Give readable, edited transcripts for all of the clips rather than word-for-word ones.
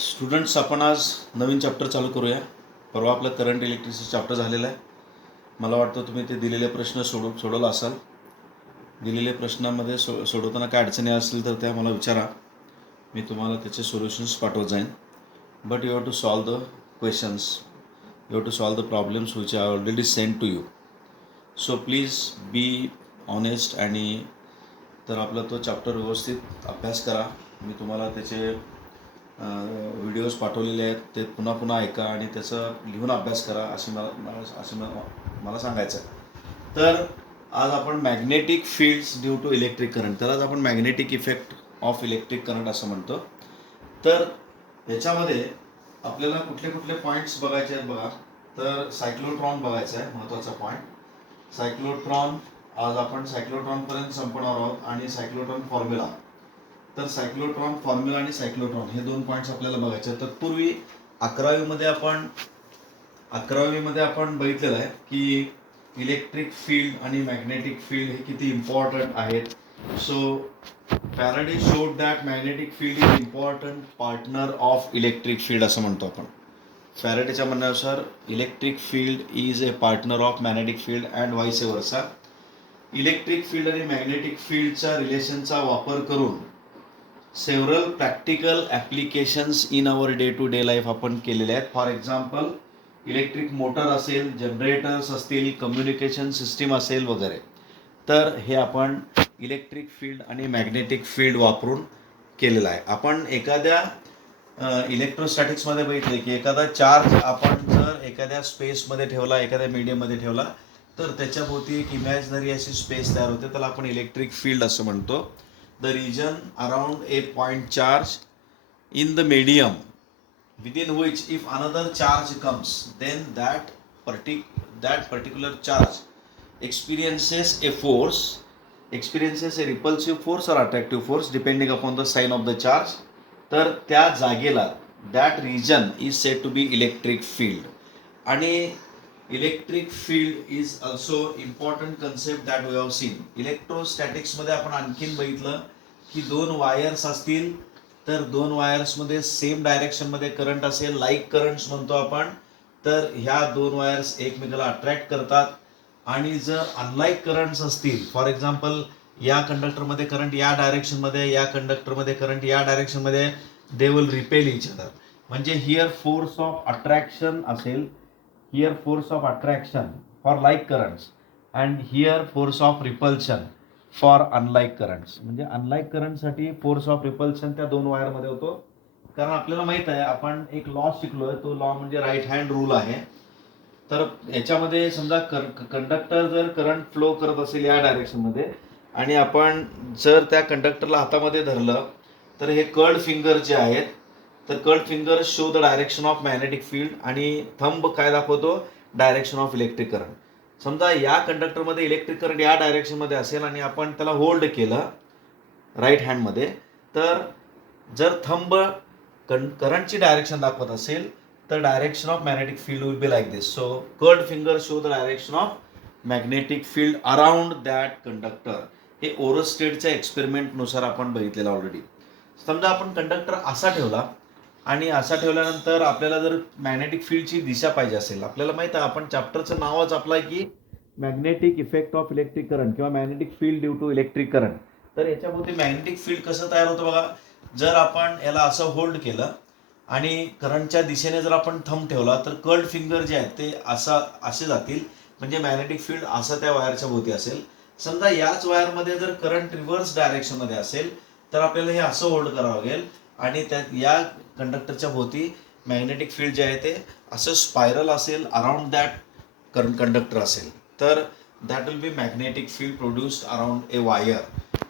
Students, आपण आज नवीन chapter चालू करूया. परवा आपलं करंट इलेक्ट्रिसिटी चॅप्टर झालेलं आहे. मला वाटतं तुम्ही ते दिलेले प्रश्न सोडवला असाल. दिलेल्या प्रश्नामध्ये सोडवताना काय अडचणी असतील तर त्या मला विचारा. मी तुम्हाला त्याचे सोल्युशन्स पाठवत जाईन. But you have to solve the questions. You have to solve the problems which I already send to you. So please be honest. आणि तर आपला तो चॅप्टर व्यवस्थित अभ्यास करा. मी तुम्हाला त्याचे व्हिडिओज पाठवलेले आहेत, ते पुन्हा पुन्हा ऐका आणि त्याचं लिहून अभ्यास करा मला सांगायचं आहे. तर आज आपण magnetic fields due to electric current, तर आज आपण magnetic effect of electric current असं म्हणतो. तर याच्यामध्ये आपल्याला कुठले कुठले पॉईंट्स बघायचे आहेत बघा. तर सायक्लोट्रॉन बघायचं आहे, महत्त्वाचा पॉईंट सायक्लोट्रॉन. आज आपण सायक्लोट्रॉनपर्यंत संपणार आहोत आणि सायक्लोट्रॉन फॉर्म्युला. तर सायक्लोट्रॉन फॉर्म्युला आणि सायक्लोट्रॉन हे दोन पॉईंट्स आपल्याला बघायचे आहेत. तत्पूर्वी 11वीमध्ये आपण बघितलेलं आहे की इलेक्ट्रिक फील्ड आणि मॅग्नेटिक फील्ड हे किती इम्पॉर्टंट आहेत. So Faraday showed that magnetic field is important partner of electric field असं म्हणतो आपण. फॅराडेच्या म्हणण्यानुसार electric field is a partner of magnetic field and vice versa. Electric field आणि मॅग्नेटिक फील्डच्या रिलेशनचा वापर करून several practical applications in our day to day life आपण केलेले आहेत. फॉर एक्झाम्पल इलेक्ट्रिक मोटर असेल, जनरेटर्स असतील, कम्युनिकेशन सिस्टीम असेल वगैरे. तर हे आपण इलेक्ट्रिक फील्ड आणि मॅग्नेटिक फील्ड वापरून केलेलं आहे. आपण एखाद्या इलेक्ट्रोस्टॅटिक्समध्ये बघितले की एखादा चार्ज आपण जर एखाद्या स्पेसमध्ये ठेवला, एखाद्या मीडियममध्ये ठेवला, तर त्याच्याभोवती एक इमॅजिनरी अशी स्पेस तयार होते, त्याला आपण इलेक्ट्रिक फील्ड असं म्हणतो. The region around a point charge in the medium within which if another charge comes, then that particular charge experiences a repulsive force or attractive force depending upon the sign of the charge. तर त्या जागेला that region is said to be electric field. आणि electric field is also important concept that we have seen. इलेक्ट्रोस्टॅटिक्समध्ये आपण आणखीन बघितलं की दोन वायर्स असतील, तर दोन वायर्समध्ये सेम डायरेक्शनमध्ये करंट असेल, लाईक करंट्स म्हणतो आपण. तर ह्या दोन वायर्स एकमेकाला अट्रॅक्ट करतात. आणि जर अनलाईक करंट्स असतील, फॉर एक्झाम्पल या कंडक्टरमध्ये करंट या डायरेक्शनमध्ये, या कंडक्टरमध्ये करंट या डायरेक्शनमध्ये, they will repel each other. म्हणजे हिअर फोर्स ऑफ अट्रॅक्शन असेल, here force of attraction for like currents and here force of repulsion for unlike currents. म्हणजे अनलाईक करंटसाठी फोर्स ऑफ रिपल्शन त्या दोन वायरमध्ये होतो. कारण आपल्याला माहित आहे, आपण एक लॉ शिकलोय, तो लॉ म्हणजे राईट हँड रूल आहे. तर याच्यामध्ये समजा कंडक्टर जर करंट फ्लो करत असेल या डायरेक्शनमध्ये आणि आपण जर त्या कंडक्टरला हातामध्ये धरलं, तर हे कर्ड फिंगर जे आहेत, तर curled finger show the direction of magnetic field आणि थंब काय दाखवतो, डायरेक्शन ऑफ इलेक्ट्रिक करंट. समजा या कंडक्टरमध्ये इलेक्ट्रिक करंट या डायरेक्शनमध्ये असेल आणि आपण त्याला होल्ड केलं राईट हँडमध्ये, तर जर थंब करंटची डायरेक्शन दाखवत असेल तर direction of magnetic field will be like this. So curled finger show the direction of magnetic field around that conductor. हे ओरस्टेडच्या एक्सपेरिमेंटनुसार आपण बघितलेलं ऑलरेडी. समजा आपण कंडक्टर असा ठेवला आणि असा ठेवल्यानंतर आपल्याला जर मॅग्नेटिक फील्डची दिशा पाहिजे असेल, आपल्याला माहित आहे आपण चॅप्टरचं नावच आपलं आहे की magnetic effect of electric current किंवा magnetic field due to electric current. तर याच्यामध्ये मॅग्नेटिक फील्ड कसं तयार होतं बघा. जर आपण याला असं होल्ड केलं आणि करंटच्या दिशेने जर आपण थंब ठेवला, तर कर्ड फिंगर जे आहेत ते असे जातील. म्हणजे मॅग्नेटिक फील्ड असं त्या वायरच्या भोवती असेल. समजा याच वायरमध्ये जर करंट रिव्हर्स डायरेक्शनमध्ये असेल, तर आपल्याला हे असं होल्ड करावं लागेल आणि त्यात या कंडक्टरच्या भोवती मॅग्नेटिक फील्ड जे आहे ते असं स्पायरल असेल, अराउंड दॅट कंडक्टर असेल. तर that will be magnetic field produced around a wire.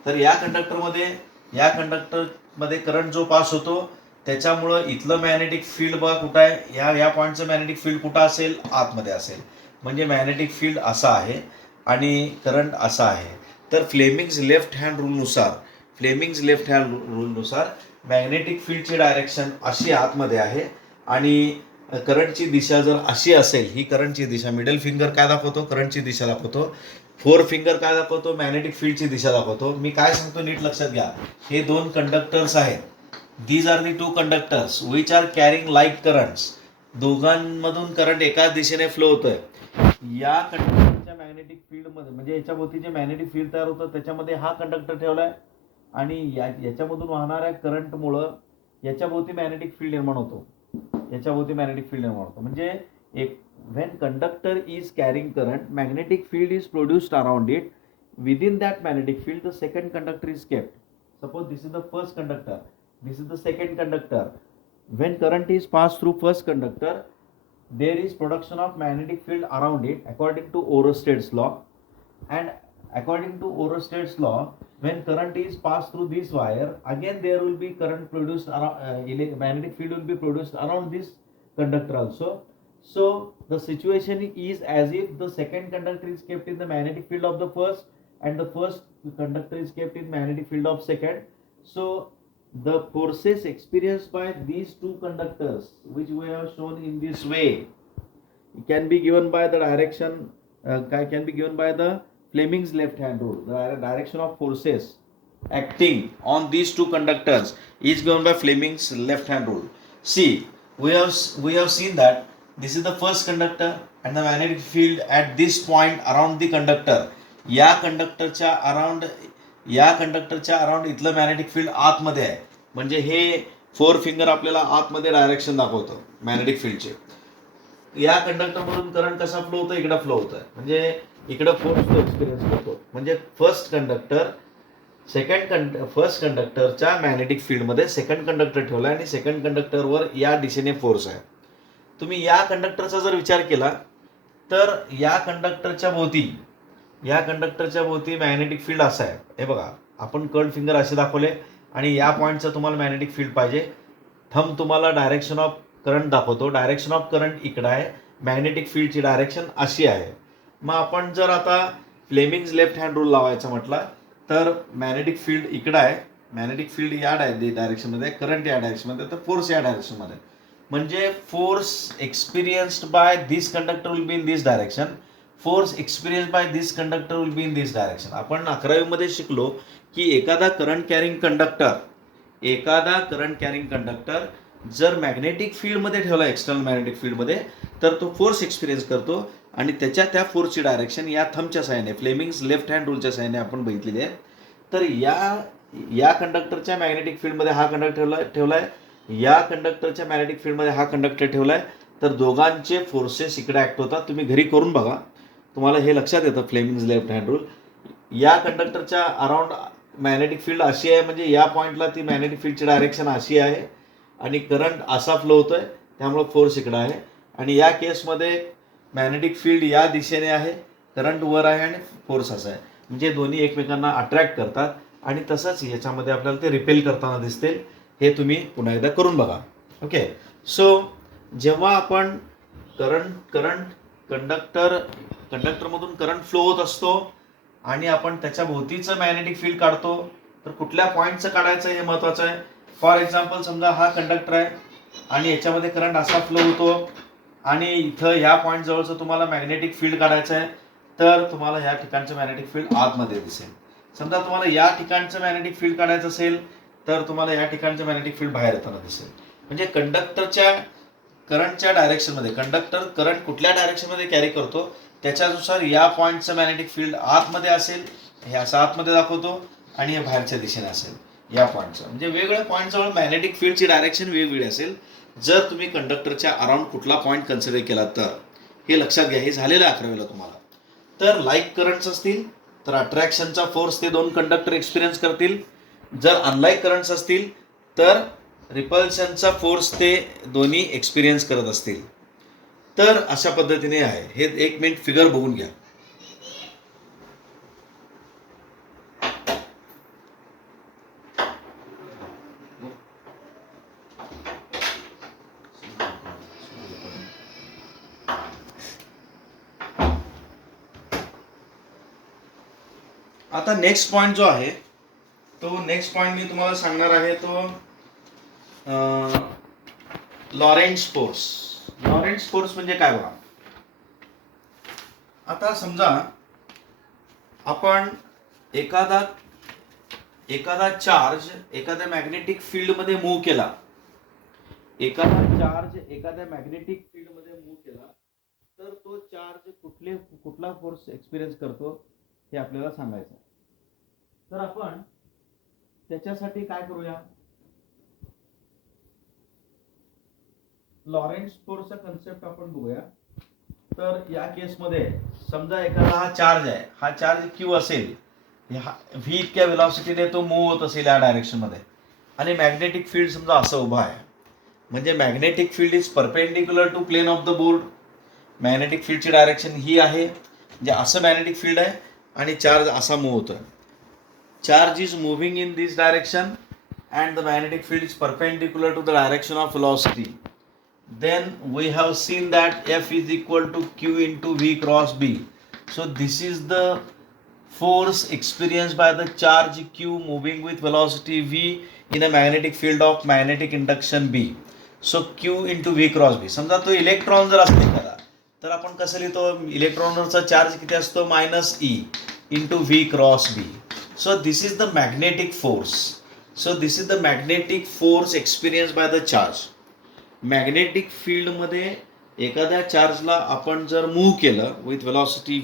तर या कंडक्टरमध्ये करंट जो पास होतो, त्याच्यामुळं इथलं मॅग्नेटिक फील्ड बघा कुठं आहे, या पॉईंटचं मॅग्नेटिक फील्ड कुठं असेल, आतमध्ये असेल. म्हणजे मॅग्नेटिक फील्ड असा आहे आणि करंट असा आहे. तर फ्लेमिंग्स लेफ्ट हँड रूलनुसार मॅग्नेटिक फील्डची डायरेक्शन अशी आतमध्ये आहे आणि करंटची दिशा जर अशी असेल, ही करंटची दिशा, मिडल फिंगर काय दाखवतो, करंटची दिशा दाखवतो, फोर फिंगर काय दाखवतो, मॅग्नेटिक फील्डची दिशा दाखवतो. मी काय सांगतो नीट लक्षात घ्या. हे दोन कंडक्टर्स आहेत, These are the two conductors which are carrying like currents. दोघांमधून करंट एकाच दिशेने फ्लो होतोय. या कंडक्टरच्या मॅग्नेटिक फील्डमध्ये म्हणजे याच्या भोवती जे मॅग्नेटिक फील्ड तयार होतं त्याच्यामध्ये हा कंडक्टर ठेवलाय आणि याच्यामधून वाहणाऱ्या करंटमुळं याच्या भोवती मॅग्नेटिक फील्ड निर्माण होतो. याच्या भोवती मॅग्नेटिक फील्ड निर्माण होतो. म्हणजे एक when conductor is carrying current, magnetic field is produced around it. Within that magnetic field, the second conductor is kept. Suppose this is the first conductor, this is the second conductor. When current is passed through first conductor, there is production of magnetic field around it according to Oersted's law. And according to Oersted's law, when current is passed through this wire, again there will be current produced around, magnetic field will be produced around this conductor also. So the situation is as if the second conductor is kept in the magnetic field of the first and the first conductor is kept in magnetic field of second. So the forces experienced by these two conductors, which we have shown in this way, can be given by the direction, can be given by the Fleming's left hand rule. The direction of forces acting on these two conductors is given by Fleming's left hand rule. See, we have seen that this is the first conductor and the magnetic field at this point around the conductor. या कंडक्टरच्या around इथलं magnetic field आतमध्ये आहे. म्हणजे हे 4 finger आपल्याला आतमध्ये direction दाखवतं मॅग्नेटिक फील्डचे. या कंडक्टरमधून करंट कसा फ्लो होतो, इकडे फ्लो होतोय. म्हणजे इकडे फोर्स तो एक्सपिरियन्स करतो. म्हणजे फर्स्ट कंडक्टरच्या मॅग्नेटिक फील्डमध्ये सेकंड कंडक्टर ठेवला आणि सेकंड कंडक्टरवर या दिशेने फोर्स आहे. तुम्ही या कंडक्टरचा जर विचार केला तर या कंडक्टरच्या भोवती मॅग्नेटिक फील्ड असं आहे. हे बघा, आपण कर्ड फिंगर असे दाखवले आणि या पॉईंटचं तुम्हाला मॅग्नेटिक फील्ड पाहिजे. थंब तुम्हाला डायरेक्शन ऑफ करंट दाखवतो. डायरेक्शन ऑफ करंट इकडं आहे, मॅग्नेटिक फील्डची डायरेक्शन अशी आहे. मग आपण जर आता फ्लेमिंग्स लेफ्ट हँड रूल लावायचा म्हटला तर मॅग्नेटिक फील्ड इकडं आहे, मॅग्नेटिक फील्ड या डायरेक्शनमध्ये, करंट या डायरेक्शनमध्ये, तर फोर्स या डायरेक्शनमध्ये. म्हणजे force experienced by this conductor will be in this direction, force experience by this conductor will be in this direction. आपण 11वीमध्ये शिकलो की एखादा करंट कॅरिंग कंडक्टर जर मॅग्नेटिक फील्डमध्ये ठेवला, एक्सटर्नल मॅग्नेटिक फील्डमध्ये, तर तो फोर्स एक्सपिरियन्स करतो आणि त्या फोर्सची डायरेक्शन या थंबच्या साहाय्याने, फ्लेमिंग्स लेफ्ट हँड रूलच्या साहाय्याने आपण बघितलेली आहे. तर या कंडक्टरच्या मॅग्नेटिक फील्डमध्ये हा कंडक्टर ठेवलाय, या कंडक्टरच्या मॅग्नेटिक फील्डमध्ये हा कंडक्टर ठेवलाय. तर दोघांचे फोर्सेस इकडे ऍक्ट होतात. तुम्ही घरी करून बघा, तुम्हाला हे लक्षात येतं फ्लेमिंग्स लेफ्ट हँड रूल. या कंडक्टरच्या अराउंड मॅग्नेटिक फील्ड अशी आहे, म्हणजे या पॉईंटला ती मॅग्नेटिक फील्डची डायरेक्शन अशी आहे आणि करंट असा फ्लो होतोय, त्यामुळे फोर्स इकडे आहे. आणि या केसमध्ये मॅग्नेटिक फील्ड या दिशेने आहे, करंट वर आहे आणि फोर्स असा आहे. म्हणजे दोन्ही एकमेकांना अट्रॅक्ट करतात आणि तसंच याच्यामध्ये आपल्याला ते रिपेल करताना दिसते. हे तुम्ही पुन्हा एकदा करून बघा. ओके. सो जेव्हा आपण कंडक्टरमधून करंट फ्लो होत असतो आणि आपण त्याच्या भोवतीचं मॅग्नेटिक फील्ड काढतो, तर कुठल्या पॉईंटचं काढायचं हे महत्त्वाचं आहे. फॉर एक्झाम्पल, समजा हा कंडक्टर आहे आणि याच्यामध्ये करंट असा फ्लो होतो आणि इथं या पॉईंट जवळचं तुम्हाला मॅग्नेटिक फील्ड काढायचं आहे, तर तुम्हाला या ठिकाणचं मॅग्नेटिक फील्ड आतमध्ये दिसेल. समजा तुम्हाला या ठिकाणचं मॅग्नेटिक फील्ड काढायचं असेल तर तुम्हाला या ठिकाणचं मॅग्नेटिक फील्ड बाहेर येताना दिसेल. म्हणजे कंडक्टरच्या करंटच्या डायरेक्शनमध्ये, कंडक्टर करंट कुठल्या डायरेक्शनमध्ये कॅरी करतो त्याच्यानुसार या पॉईंटचं मॅग्नेटिक फील्ड आतमध्ये असेल, हे असं आतमध्ये दाखवतो, आणि हे बाहेरच्या दिशेने असेल या पॉईंटचं. म्हणजे वेगवेगळ्या पॉईंटजवळ मॅग्नेटिक फील्डची डायरेक्शन वेगवेगळी असेल जर तुम्ही कंडक्टरच्या अराउंड कुठला पॉईंट कन्सिडर केला तर. हे लक्षात घ्या, हे झालेलं 11वीला तुम्हाला. तर लाईक करंट्स असतील तर अट्रॅक्शनचा फोर्स ते दोन कंडक्टर एक्सपिरियन्स करतील. जर अनलाईक करंट्स असतील तर रिपल्शनचा फोर्स ते दोन्ही एक्सपिरियन्स करत असतील. तर अशा पद्धतीने आहे. हे 1 मिनिट फिगर बघून घ्या. आता नेक्स्ट पॉईंट जो आहे तो नेक्स्ट पॉईंट मी तुम्हाला सांगणार आहे तो लॉरेंट्झ फोर्स. लॉरेंट्झ फोर्स म्हणजे काय बघा. आता समजा आपण एखादा चार्ज एखाद्या मॅग्नेटिक फील्डमध्ये मूव्ह केला, एखाद्या मॅग्नेटिक फील्डमध्ये मूव्ह केला, तर तो चार्ज कुठला फोर्स एक्सपिरियन्स करतो हे आपल्याला सांगायचं. तर आपण त्याच्यासाठी काय करूया, लॉरेन्ट्झ फोर्सचा कन्सेप्ट आपण बघूया. तर या केसमध्ये समजा एखादा हा चार्ज आहे, हा चार्ज क्यू असेल, व्ही इतक्या वेलॉसिटीने तो मूव्ह होत असेल या डायरेक्शनमध्ये, आणि मॅग्नेटिक फील्ड समजा असं उभा आहे, म्हणजे magnetic field is perpendicular to plane of the board. Magnetic फील्डची डायरेक्शन ही आहे, म्हणजे असं मॅग्नेटिक फील्ड आहे आणि चार्ज असा मूव्ह होतोय. Charge is moving in this direction and the magnetic field is perpendicular to the direction of velocity. Then we have seen that F is equal to Q into V cross B. So this is the force experienced by the charge Q moving with velocity V in a magnetic field of magnetic induction B. So Q into V cross B. समजा तो electron जर असेल एखादा, तर आपण कसं लिहितो, इलेक्ट्रॉनवरचा charge किती असतो, -E into V cross B. So this is the magnetic force. So this is the magnetic force experienced by the charge. Magnetic फील्डमध्ये एखाद्या चार्जला आपण जर मूव्ह केलं विथ वेलॉसिटी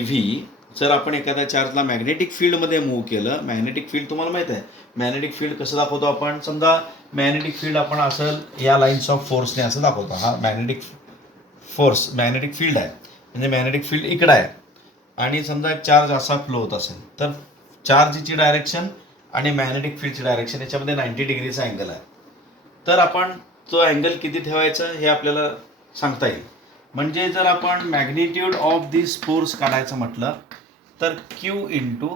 व्ही, जर आपण एखाद्या चार्जला मॅग्नेटिक फील्डमध्ये मूव्ह केलं, मॅग्नेटिक फील्ड तुम्हाला माहित आहे, मॅग्नेटिक फील्ड कसं दाखवतो आपण, समजा मॅग्नेटिक फील्ड आपण असं या लाईन्स ऑफ फोर्सने असं दाखवतो, हा मॅग्नेटिक फील्ड आहे, म्हणजे मॅग्नेटिक फील्ड इकडं आहे आणि समजा चार्ज असा फ्लो होत असेल, तर चार्जची डायरेक्शन आणि मॅग्नेटिक फील्डची डायरेक्शन याच्यामध्ये 90 डिग्रीचा अँगल आहे. तर आपण तो अँगल किती ठेवायचा हे आपल्याला सांगता येईल. म्हणजे जर आपण मॅग्निट्यूड ऑफ दिस फोर्स काढायचं म्हटलं तर Q into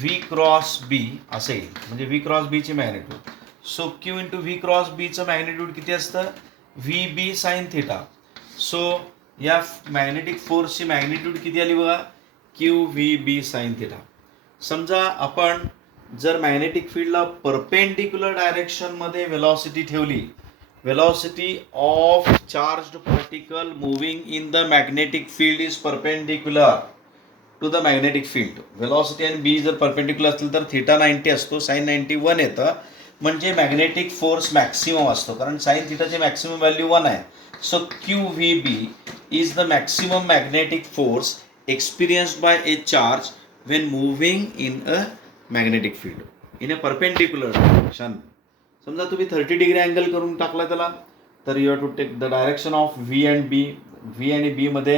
V cross B असं येईल, म्हणजे व्ही क्रॉस बीची magnitude. So Q into V cross बीचं मॅग्निट्यूड किती असतं, V B sine theta. So या मॅग्नेटिक फोर्सची मॅग्निट्यूड किती आली बघा, Q V B sine theta. समजा आपण जर मॅग्नेटिक फील्डला परपेंडिक्युलर डायरेक्शनमध्ये वेलॉसिटी ठेवली, velocity of charged particle moving in the magnetic field is perpendicular to the magnetic field. Velocity आणि बी जर परपेंडिक्युलर असतील तर थिटा 90 असतो, साईन 91 येतं, म्हणजे मॅग्नेटिक फोर्स मॅक्सिमम असतो, कारण साईन थिटाची मॅक्सिमम व्हॅल्यू 1 आहे. So Q V B is the maximum magnetic force experienced by a charge when moving in a magnetic field in a perpendicular direction. समजा तुम्ही 30 degree angle करून टाकला त्याला, तर you have to take the direction of V and B. V आणि B मध्ये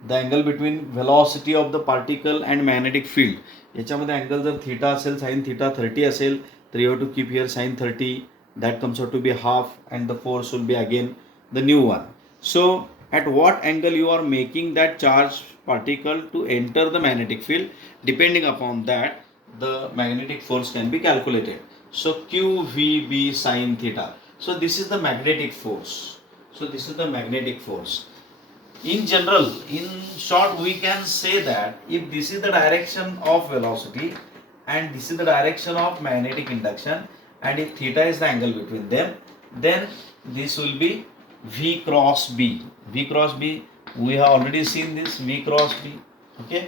the angle between velocity of the particle and magnetic field, याच्यामध्ये angle जर थिटा असेल, साईन थिटा 30 असेल, तर you have to keep here sine 30, that comes out to be half and the force will be again the new one. So at what angle you are making that charge particle to enter the magnetic field, depending upon that the magnetic force can be calculated. So QVB sin theta. So this is the magnetic force. In general, in short, we can say that if this is the direction of velocity and this is the direction of magnetic induction, and if theta is the angle between them, then this will be V cross B. V cross B, we have already seen this V cross B. Okay,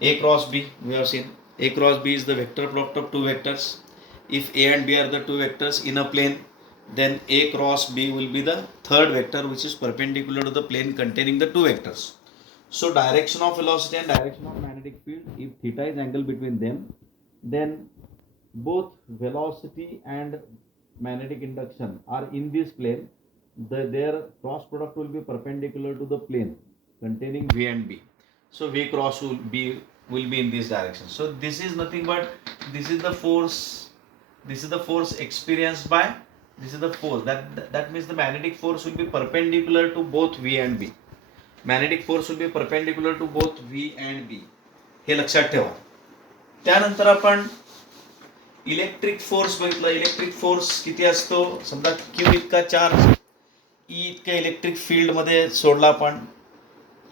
A cross B we have seen. A cross B is the vector product of two vectors. If A and B are the two vectors in a plane, then A cross B will be the third vector which is perpendicular to the plane containing the two vectors. So direction of velocity and direction of magnetic field, if theta is angle between them, then both velocity and magnetic induction are in this plane. Their cross product will be perpendicular to the plane containing V and B. So V cross will be in this direction. So this is nothing but this is the force experienced by, this is the force that means the magnetic force will be perpendicular to both V and B. Magnetic force will be perpendicular to both V and B. हे लक्षात ठेवा. त्यानंतर आपण electric force बघितलं. Electric force किती असतो, समजा Q इतका चार्ज ई इतक्या इलेक्ट्रिक फील्डमध्ये सोडला, आपण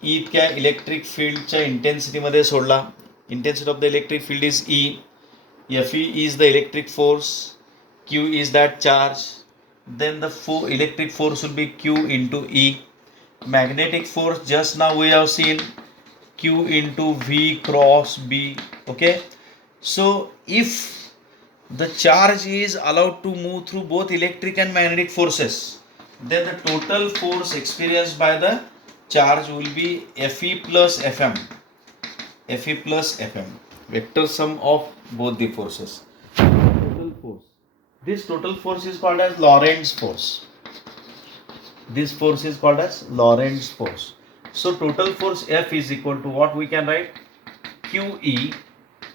ई इतक्या इलेक्ट्रिक फील्डच्या इंटेन्सिटीमध्ये सोडला. Intensity of the electric field is E. F E is the electric force, Q is that charge, then the electric force will be Q into E. Magnetic force just now we have seen Q into V cross B Okay, so if the charge is allowed to move through both electric and magnetic forces, then the total force experienced by the charge will be Fe plus Fm. Fe plus Fm, vector sum of both the forces. Total force. This total force is called as Lorentz force. This force is called as Lorentz force. So total force F is equal to what we can write? QE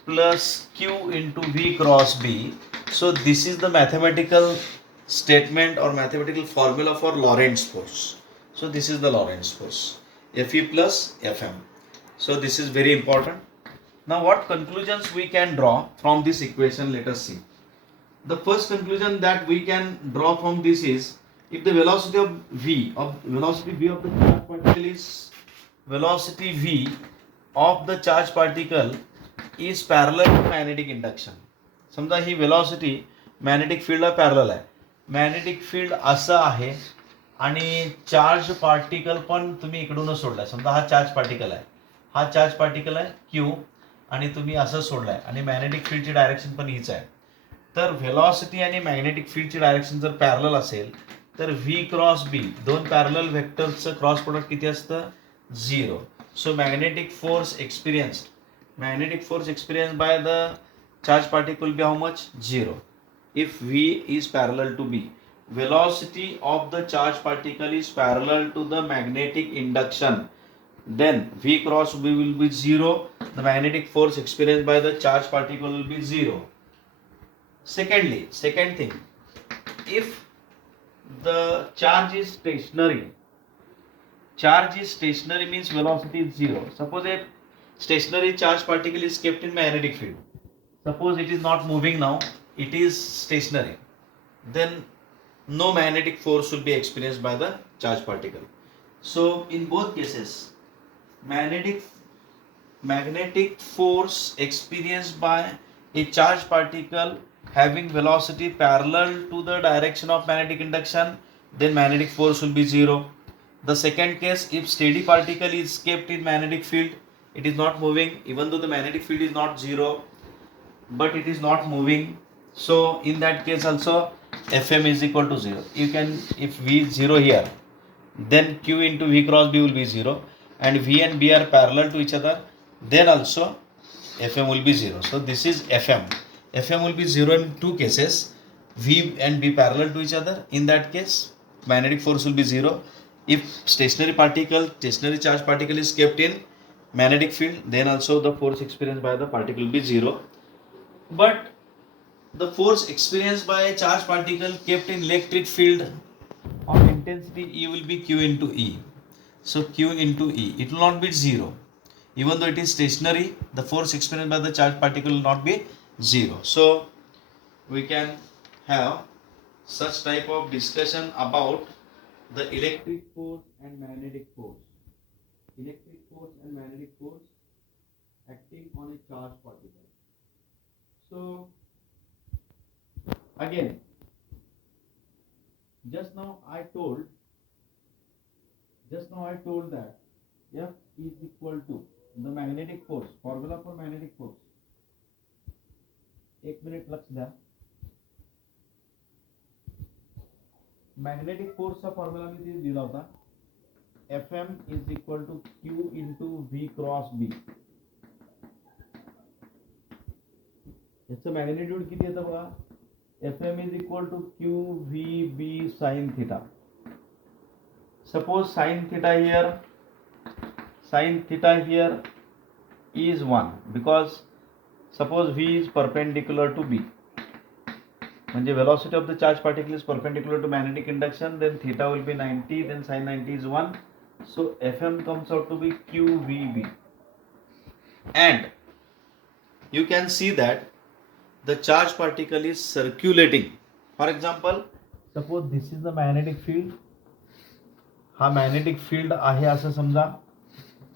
plus Q into V cross B. So this is the mathematical statement or mathematical formula for Lorentz force. So this is the Lorentz force. Fe plus Fm. So this is very important. Now what conclusions we can draw from this equation? Let us see. The first conclusion that we can draw from this is, if the velocity of V of the charge particle is parallel to magnetic induction. समजा ही velocity magnetic field ला parallel आहे. Magnetic field असं आहे आणि charge particle पण तुम्ही इकडूनच सोडलाय. समजा हा चार्ज पार्टिकल आहे, हा चार्ज पार्टिकल आहे Q, आणि तुम्ही असं सोडलाय आणि मॅग्नेटिक फील्डची डायरेक्शन पण हीच आहे. तर व्हेलॉसिटी आणि मॅग्नेटिक फील्डची डायरेक्शन जर पॅरलल असेल तर व्ही क्रॉस बी, दोन पॅरलल व्हेक्टरचं क्रॉस प्रोडक्ट किती असतं? 0. So magnetic force experienced by the charge particle will be how much? 0. If V is parallel to B, velocity of the charge particle is parallel to the magnetic induction, then V cross B will be 0. The magnetic force experienced by the charge particle will be 0. Second thing, if the charge is stationary means velocity is 0. Suppose a stationary charge particle is kept in magnetic field. Suppose it is not moving now, it is stationary. Then no magnetic force will be experienced by the charge particle. So in both cases, magnetic force experienced by a charged particle having velocity parallel to the direction of magnetic induction, then magnetic force will be 0. The second case, if steady particle is kept in magnetic field, it is not moving, even though the magnetic field is not 0, but it is not moving. So in that case also Fm is equal to 0. You can, if V is 0 here, then Q into V cross B will be 0, and V and B are parallel to each other, then also Fm will be 0. So this is Fm. Fm will be 0 in two cases. V and B parallel to each other. In that case, magnetic force will be 0. If stationary charge particle is kept in magnetic field, then also the force experienced by the particle will be 0. But the force experienced by a charged particle kept in electric field of intensity E will be Q into E. So Q into E, it will not be 0. Even though it is stationary, the force experienced by the charged particle will not be 0. So we can have such type of discussion about the electric force and magnetic force. Electric force and magnetic force acting on a charged particle. So again, just now I told that F is equal to the magnetic force, formula for magnetic force. एक minute लक्ष द्या. Magnetic फोर्सचा formula मी तिथे दिला होता. Fm is equal to Q into V cross B. याचं magnitude किती येतं बघा. Fm is equal to Q V B sin theta. Suppose sin theta here is 1, because suppose V is perpendicular to B. म्हणजे velocity of the charge particle is perpendicular to magnetic induction, then theta will be 90, then sin 90 is 1. So Fm comes out to be QVB. And you can see that the charge particle is circulating. For example, suppose this is the magnetic field. हा magnetic field आहे असं समजा.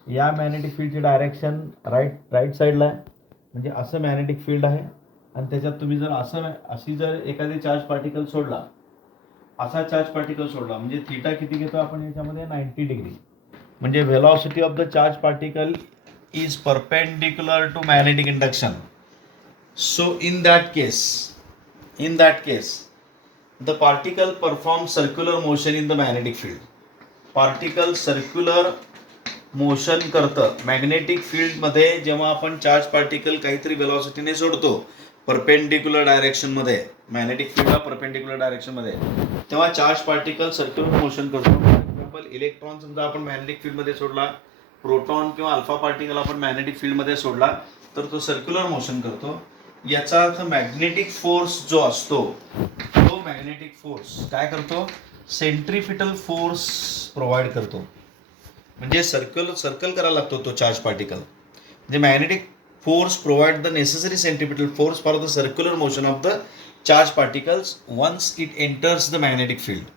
या magnetic फील्डची direction right साईडला आहे. म्हणजे असं मॅग्नेटिक फील्ड आहे आणि त्याच्यात तुम्ही जर अशी जर एखादी चार्ज पार्टिकल सोडला, असा चार्ज पार्टिकल सोडला, म्हणजे थीटा किती घेतो आपण याच्यामध्ये? 90 डिग्री. म्हणजे velocity of the charge particle is perpendicular to magnetic induction. So in that case, the particle performs circular motion in the magnetic field. Particle circular motion करतं मॅग्नेटिक फील्डमध्ये. जेव्हा आपण चार्ज पार्टिकल काहीतरी वेलॉसिटीने सोडतो परपेंडिक्युलर डायरेक्शनमध्ये, मॅग्नेटिक फील्डला perpendicular डायरेक्शनमध्ये, तेव्हा charge particle circular motion करतो. For example electron समजा आपण मॅग्नेटिक फील्डमध्ये सोडला, प्रोटॉन किंवा अल्फा पार्टिकल आपण मॅग्नेटिक फील्डमध्ये सोडला तर तो सर्क्युलर मोशन करतो. याचा अर्थ मॅग्नेटिक फोर्स जो असतो तो मॅग्नेटिक फोर्स काय करतो, सेंट्रिपिटल फोर्स प्रोव्हाइड करतो. म्हणजे सर्कल करायला लागतो तो चार्ज पार्टिकल. म्हणजे magnetic force provide the necessary centripetal force for the circular motion of the charge particles once it enters the magnetic field.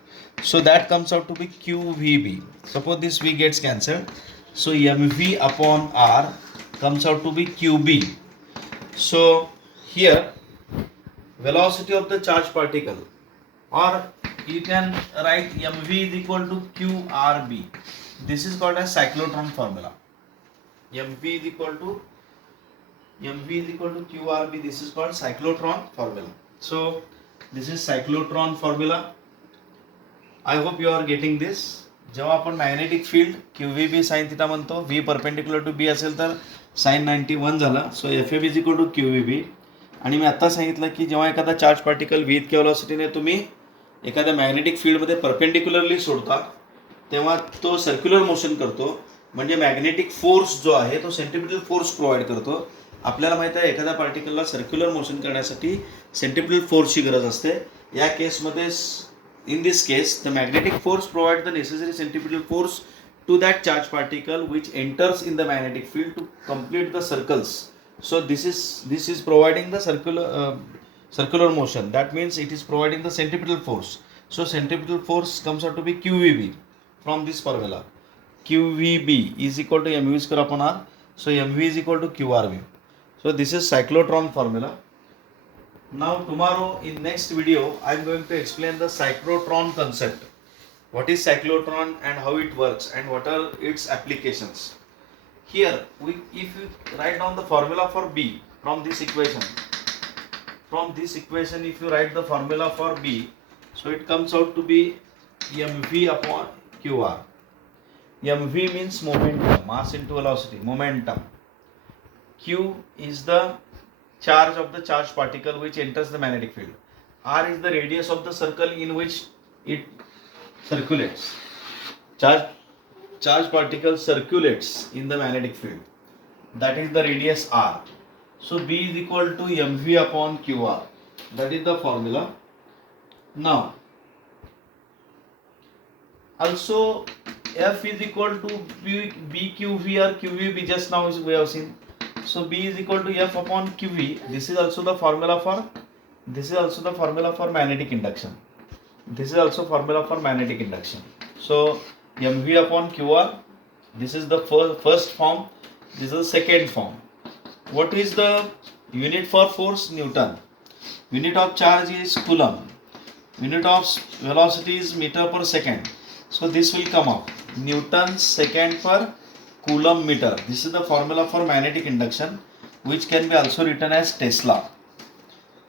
So that comes out to be QVB. Suppose this V gets cancelled, so mv upon r comes out to be QB. So here velocity of the charge particle, or you can write mv is equal to QRB. This is called as cyclotron formula. mv is equal to QRB. This is called cyclotron formula. So this is cyclotron formula. I hope you are getting this. जेव्हा आपण magnetic field QVB sine theta म्हणतो, V perpendicular to B असेल तर sine 91 झाला. So FAB is equal to QVB. आणि मी आता सांगितलं की जेव्हा एखादा चार्ज पार्टिकल V इतक्या व्हेलॉसिटीने तुम्ही एखाद्या मॅग्नेटिक फील्डमध्ये परपेंडिक्युलरली सोडता तेव्हा तो सर्क्युलर मोशन करतो. म्हणजे मॅग्नेटिक फोर्स जो आहे तो सेंट्रिपिटल फोर्स प्रोव्हाइड करतो. आपल्याला माहिती आहे एखाद्या पार्टिकलला सर्क्युलर मोशन करण्यासाठी सेंट्रिपिटल फोर्सची गरज असते. या केसमध्ये in this case the magnetic force provides the necessary centripetal force to that charge particle which enters in the magnetic field to complete the circles. So this is providing the circular motion. That means it is providing the centripetal force. So centripetal force comes out to be QVB from this formula. QVB is equal to mv square upon r. So mv is equal to QRB. So this is cyclotron formula. Now tomorrow in next video I am going to explain the cyclotron concept. What is cyclotron and how it works and what are its applications. Here if you write down the formula for B from this equation, if you write the formula for B, so it comes out to be mv upon qr. mv means momentum, mass into velocity, momentum. Q is the charge of the charged particle which enters the magnetic field. R is the radius of the circle in which it circulates. Charged particle circulates in the magnetic field. That is the radius R. So B is equal to mv upon qr. That is the formula. Now also F is equal to BQV or QVB. Just now we have seen. So B is equal to F upon QV. This is also the formula for magnetic induction. So mv upon qr, this is the first form, this is the second form. What is the unit for force? Newton. Unit of charge is coulomb. Unit of velocity is meter per second. So this will come up Newton second per Coulomb meter. This is the formula for magnetic induction, which can be also written as Tesla.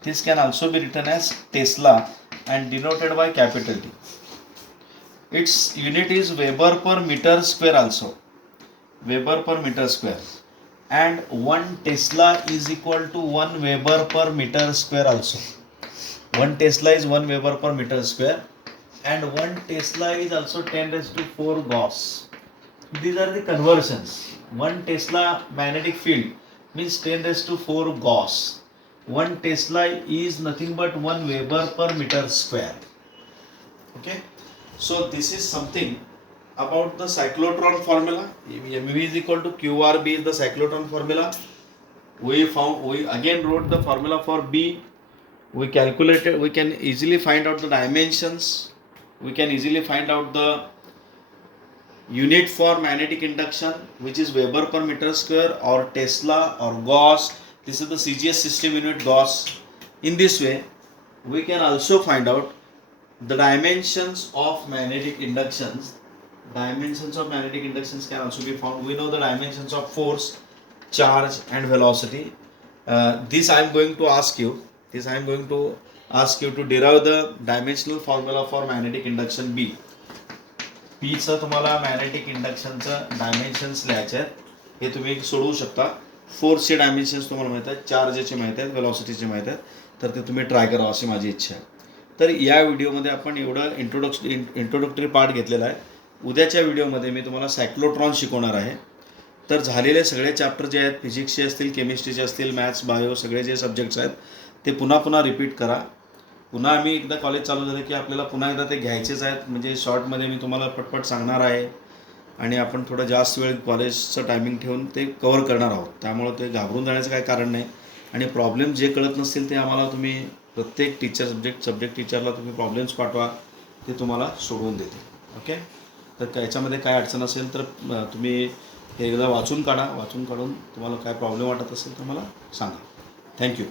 This can also be written as Tesla and denoted by capital T. Its unit is Weber per meter square also. Weber per meter square. And 1 Tesla is equal to 1 Weber per meter square also. 1 Tesla is 1 Weber per meter square. And 1 Tesla is also 10 raised to 4 Gauss. These are the conversions. 1 Tesla magnetic field means 10 raised to 4 Gauss. 1 Tesla is nothing but 1 Weber per meter square. Okay. So this is something about the cyclotron formula. mv is equal to QRB is the cyclotron formula. We again wrote the formula for B. We calculated, we can easily find out the dimensions. We can easily find out the unit for magnetic induction, which is Weber per meter square or Tesla or Gauss. This is the CGS system unit, Gauss. In this way we can also find out the dimensions of magnetic inductions. Dimensions of magnetic inductions can also be found. We know the dimensions of force. charge and velocity. This I am going to ask you. To derive the dimensional formula for magnetic induction B. Pचं तुम्हाला magnetic इंडक्शनचं dimensions लिहायचे आहेत. हे तुम्ही सोडवू शकता. फोर्सचे dimensions तुम्हाला माहीत आहेत, चार्जचे माहीत आहेत, वेलॉसिटीचे माहीत आहेत. तर ते तुम्ही ट्राय करावं अशी माझी इच्छा आहे. तर या व्हिडिओमध्ये आपण एवढं इंट्रोडक्टरी पार्ट घेतलेला आहे. उद्याच्या व्हिडिओमध्ये मी तुम्हाला सायक्लोट्रॉन शिकवणार आहे. तर झालेले सगळे चॅप्टर जे आहेत, फिजिक्सचे असतील, केमिस्ट्रीचे असतील, मॅथ्स, बायो, सगळे जे सब्जेक्ट्स आहेत ते पुन्हा रिपीट करा. पुन्हा आम्ही एकदा कॉलेज चालू झालं की आपल्याला पुन्हा एकदा ते घ्यायचेच आहेत. म्हणजे शॉर्टमध्ये मी तुम्हाला पटपट सांगणार आहे आणि आपण थोडं जास्त वेळ कॉलेजचं टायमिंग ठेवून ते कवर करणार आहोत. त्यामुळं ते घाबरून जाण्याचं काही कारण नाही. आणि प्रॉब्लेम जे कळत नसतील ते आम्हाला तुम्ही प्रत्येक सब्जेक्ट टीचरला तुम्ही प्रॉब्लेम्स पाठवा, ते तुम्हाला सोडवून देते. ओके. तर याच्यामध्ये काय अडचण असेल तर तुम्ही हे एकदा वाचून काढून तुम्हाला काय प्रॉब्लेम वाटत असेल तर मला सांगा. थँक्यू.